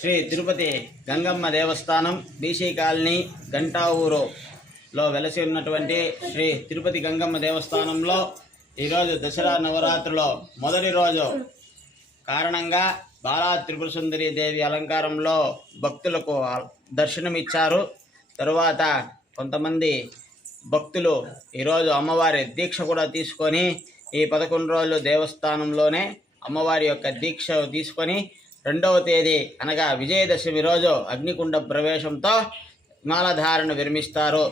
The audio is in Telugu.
శ్రీ తిరుపతి గంగమ్మ దేవస్థానం బీసీ కాలనీ గంటా ఊరులో వెలసి ఉన్నటువంటి శ్రీ తిరుపతి గంగమ్మ దేవస్థానంలో ఈరోజు దసరా నవరాత్రిలో మొదటి రోజు కారణంగా బాలా త్రిపుర సుందరి దేవి అలంకారంలో భక్తులకు దర్శనమిచ్చారు. తరువాత కొంతమంది భక్తులు ఈరోజు అమ్మవారి దీక్ష కూడా తీసుకొని ఈ 11 రోజులు దేవస్థానంలోనే అమ్మవారి యొక్క దీక్ష తీసుకొని 2వ తేదీ అనగా విజయదశమి రోజు అగ్నికుండ ప్రవేశంతో మాలధారణ విరమిస్తారు.